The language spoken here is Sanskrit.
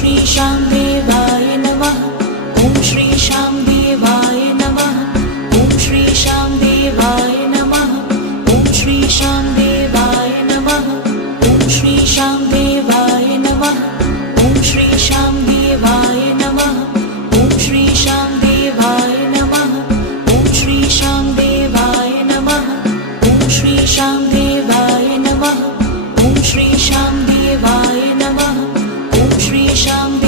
श्री श्याम देवाय नमः। ओम श्री श्याम देवाय नमः। ओम श्री श्याम देवाय नमः। ओम श्री श्याम देवाय नमः। ओम श्री श्याम देवाय नमः। ओम श्री श्याम देवाय नमः। ओम श्री श्याम देवाय नमः। ओम श्री श्याम देवाय नमः। ओम श्री श्याम देवाय नमः। ओम श्री श्याम देवाय नमः। ओम श्री श्याम